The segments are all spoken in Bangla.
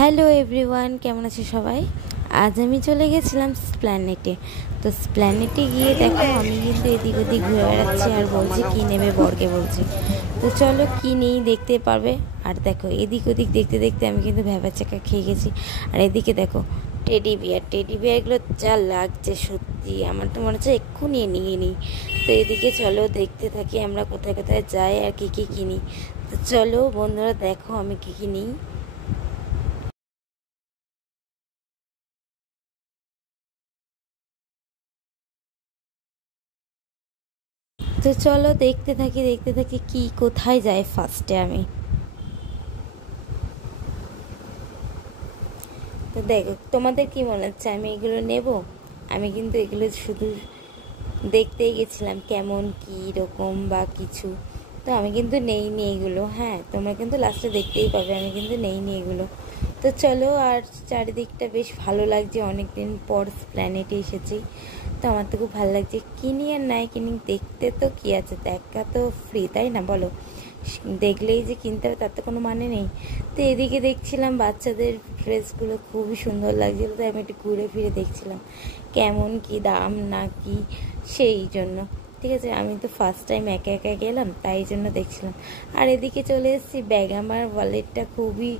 হ্যালো এভরিওয়ান, কেমন আছে সবাই? আজ আমি চলে গেছিলাম স্প্ল্যানেটে। তো স্প্ল্যানেটে গিয়ে দেখো আমি কিন্তু এদিক ওদিক ঘুরে বেড়াচ্ছি আর বলছি কী নেবে, বরকে বলছি। তো চলো কী নেই দেখতে পারবে। আর দেখো এদিক ওদিক দেখতে দেখতে আমি কিন্তু ভ্যাবাচ্যাকা খেয়ে গেছি। আর এদিকে দেখো টেডি বিয়ারগুলো যা লাগছে, সত্যি আমার তো মনে হচ্ছে এক্ষুনি নিয়ে নিই। তো এদিকে চলো দেখতে থাকি আমরা কোথায় কোথায় যাই আর কী কী কিনি। তো চলো বন্ধুরা, দেখো আমি কী কী নিই। তো চলো দেখতে থাকি কি কোথায় যায় ফার্স্টে আমি। তো দেখো তোমাদের কি মনে হচ্ছে আমি এগুলো নেব? আমি কিন্তু এগুলো শুধু দেখতেই গেছিলাম কেমন কী রকম বা কিছু। তো আমি কিন্তু নেইনি এগুলো। হ্যাঁ, তোমরা কিন্তু লাস্টে দেখতেই পাবে আমি কিন্তু নেইনি এগুলো। তো চলো, আর চারিদিকটা বেশ ভালো লাগছে, অনেক দিন পর প্ল্যানেটে এসেছি। তো আমার তো খুব ভালো লাগছে। কিনি আর নাই কিনি, দেখতে তো কী আছে, দেখা তো ফ্রি, তাই না বলো? দেখলেই যে কিনতে হবে তার তো কোনো মানে নেই। তো এদিকে দেখছিলাম বাচ্চাদের ড্রেসগুলো খুবই সুন্দর লাগছিলো, তো আমি একটু ঘুরে ফিরে দেখছিলাম কেমন কি দাম না কি, সেই জন্য। ঠিক আছে, আমি তো ফার্স্ট টাইম একা একা গেলাম, তাই জন্য দেখছিলাম। আর এদিকে চলে এসেছি ব্যাগ, আমার ওয়ালেটটা খুবই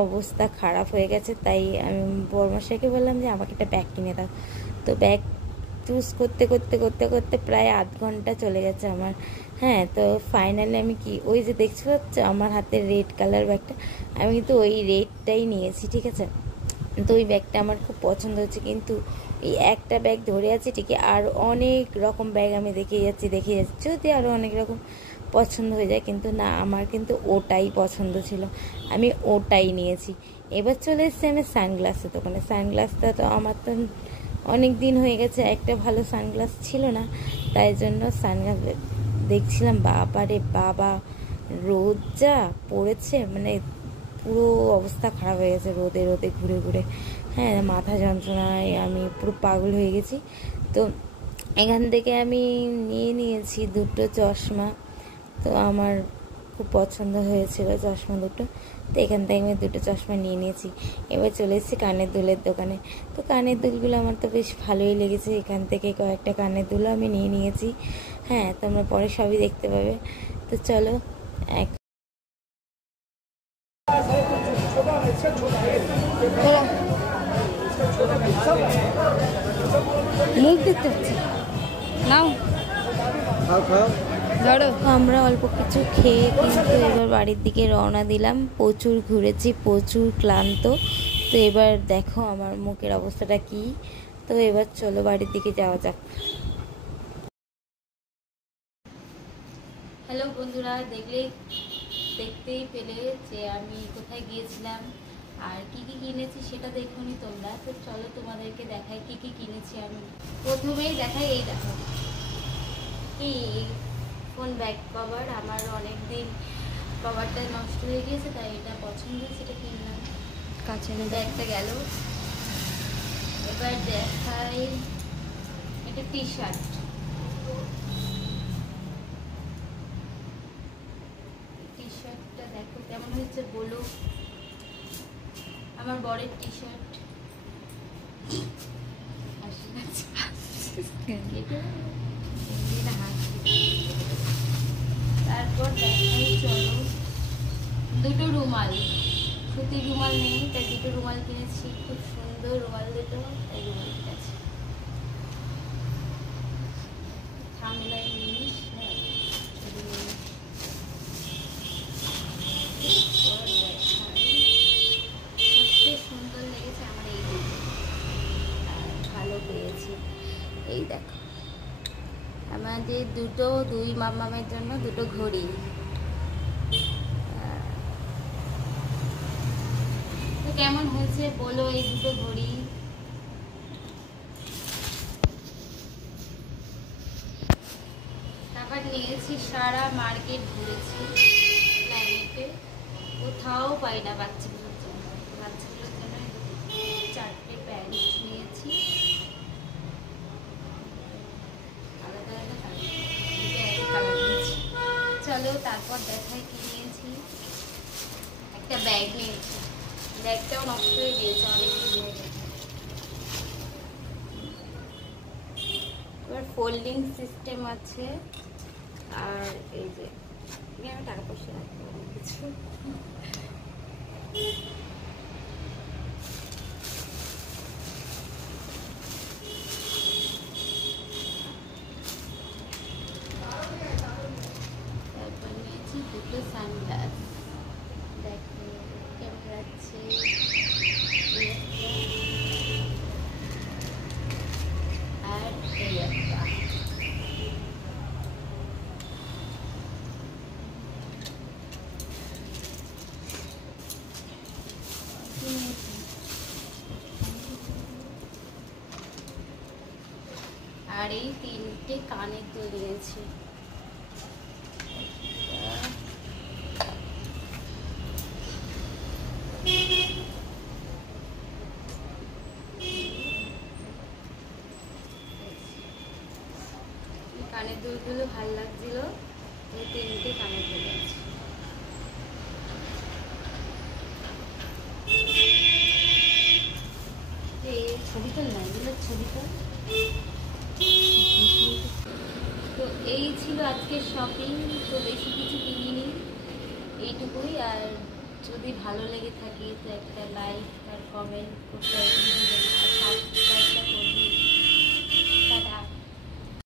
অবস্থা খারাপ হয়ে গেছে, তাই আমি বড়মশাইকে বললাম যে আমাকে একটা ব্যাগ কিনে দাও। তো ব্যাগ চুজ করতে করতে করতে করতে প্রায় আধ ঘন্টা চলে গেছে আমার। হ্যাঁ, তো ফাইনালি আমি কি ওই যে দেখতে পাচ্ছ আমার হাতে রেড কালার ব্যাগটা, আমি কিন্তু ওই রেডটাই নিয়েছি। ঠিক আছে, তো ওই ব্যাগটা আমার খুব পছন্দ হচ্ছে, কিন্তু এই একটা ব্যাগ ধরে আছি ঠিকই, আর অনেক রকম ব্যাগ আমি দেখে যাচ্ছি যদি আরও অনেক রকম পছন্দ হয়ে যায়, কিন্তু না, আমার কিন্তু ওটাই পছন্দ ছিল, আমি ওটাই নিয়েছি। এবার চলে এসেছি আমি সানগ্লাসের দোকানে। সানগ্লাসটা তো আমার তো অনেক দিন হয়ে গেছে একটা ভালো সানগ্লাস ছিল না, তাই জন্য সানগ্লাস দেখছিলাম। বাবা রে বাবা, রোদ যা পড়েছে, মানে পুরো অবস্থা খারাপ হয়ে গেছে রোদে রোদে ঘুরে ঘুরে। হ্যাঁ, মাথা যন্ত্রণায় আমি পুরো পাগল হয়ে গেছি। তো এখান থেকে আমি নিয়েছি দুটো চশমা। তো আমার খুব পছন্দ হয়েছিল চশমা দুটো, তো এখান থেকে আমি দুটো চশমা নিয়ে নিয়েছি। এবার চলে এসেছি কানের দুলের দোকানে। তো কানের দুলগুলো আমার তো বেশ ভালোই লেগেছে, এখান থেকে কয়েকটা কানের দুলও আমি নিয়ে নিয়েছি। হ্যাঁ, তোমরা পরে সবই দেখতে পাবে। তো চলো মুখ দেখতে হচ্ছে নাও। আমরা অল্প কিছু খেয়ে কিন্তু এবার বাড়ির দিকে রওনা দিলাম। প্রচুর ঘুরেছি, প্রচুর ক্লান্ত। তো এবার দেখো আমার মুখের অবস্থাটা কি। তো এবার চলো বাড়ির দিকে যাওয়া যাক। হ্যালো বন্ধুরা, দেখতেই পেলে যে আমি কোথায় গিয়েছিলাম আর কি কি কিনেছি সেটা দেখোনি তোমরা। তো চলো তোমাদেরকে দেখাই কি কি কিনেছি আমি। প্রথমেই দেখাই, এই দেখো কি ফোন ব্যাক কভার। আমার অনেক দিন কভারটা নষ্ট হয়ে গিয়েছে, তাই এটা পছন্দ হয়েছে, এটা কিনলাম। কাছের ব্যাগটা গেল। এবার দেখাই এটা টি শার্ট। টি শার্টটা দেখো কেমন হয়েছে বলো। আমার বরের টি শার্ট। তারপর দেখাই চলো দুটো রুমাল। সুতির রুমাল নেই, তাই দুটো রুমাল কিনেছি, খুব সুন্দর রুমাল দুটো, তাই রুমাল কিনেছি। ঠান্ডায় জিনিস সবচেয়ে সুন্দর লেগেছে আমার এই দুটো, ভালো পেয়েছি। এই দেখো আমাদের দুই মামামের জন্য দুটো ঘড়ি। তো কেমন হয়েছে বলো এই দুটো ঘড়ি। তারপর নিয়েছি, সারা মার্কেট ঘুরেছি প্ল্যানেটে, কোথাও পাই না বাচ্চাগুলোর জন্য। বাচ্চাগুলোর জন্য চারটে প্যান্ট নিয়েছি, আলাদা আলাদা কালার নিয়েছি। চলো তারপর দেখাই কি নিয়েছি। একটা ব্যাগ নিয়েছি, ব্যাগটাও নষ্ট হয়ে গিয়েছে, অনেকদিন হয়ে গেছে। এবার ফোল্ডিং সিস্টেম আছে। আর এই যে আমি টাকা পয়সা রাখতে পারি কিছু। তারপর নিয়েছি দুটো সানগ্লাস, দেখো কেমন লাগছে। আর এই একটা আর এই তিনটে কানের দুল নিয়েছি। কানের দুলগুলো ভাল লাগছিল, এই তিনটে কানের দুল আছে। ছবি তো নাই, ছবি তো। তো এই ছিল আজকের শপিং। তো বেশি কিছু কিনিনি, এইটুকুই। আর যদি ভালো লেগে থাকে তো একটা লাইক আর কমেন্ট করতে আর